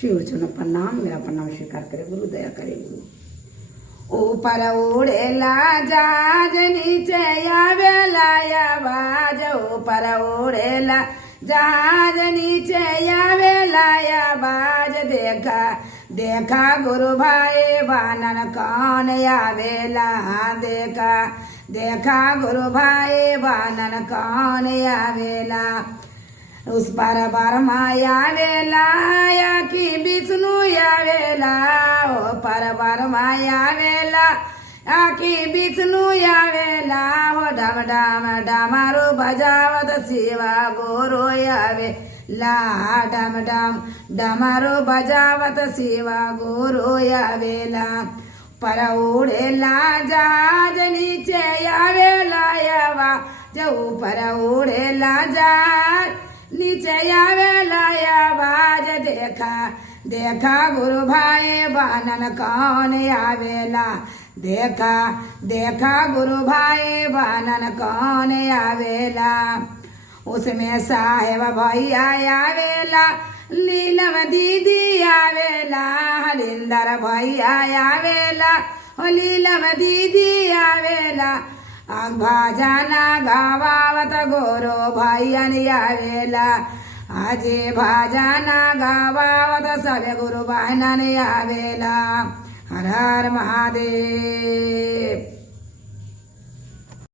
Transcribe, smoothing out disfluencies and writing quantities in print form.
शिवचरण प्रणाम, मेरा प्रणाम स्वीकार करे गुरु, दया करे गुरु। ऊपर उड़ेला जहाज नीचे आवेला आवाज, ऊपर उड़ेला जहाज नीचे आवेला आवाज। देखा देखा गुरु भाई बानन कौन आवेला, देखा देखा गुरु भाई बानन कौन आवेला। उस पर बरमाया वेला या कि विष्णु आवेला, ओ पर बरमाया वेला या कि विष्णु आवेला। हो डम डम डमरू बजावत शिवा गुरु आवेला, डम डम डमरू बजावत शिवा गुरु आवेला। पर उड़ेला जहाज नीचे आवेला आवा, जो पर उड़ेला जहाज नीचे आवेला आवाज। देखा देखा गुरु भाई बानन कौन आवेला, देखा देखा गुरु भाई बानन कौन आवेला। उसमें साहेब भैया आवेला, नीलम दीदी आवेला, हरिंदर भैया आवेला, नीलम दीदी आवेला। भाजना गावावत गोरो भैयन आवेला, आजे भाजना गावावत सब गुरु बहनन आवेला। हर हर महादेव।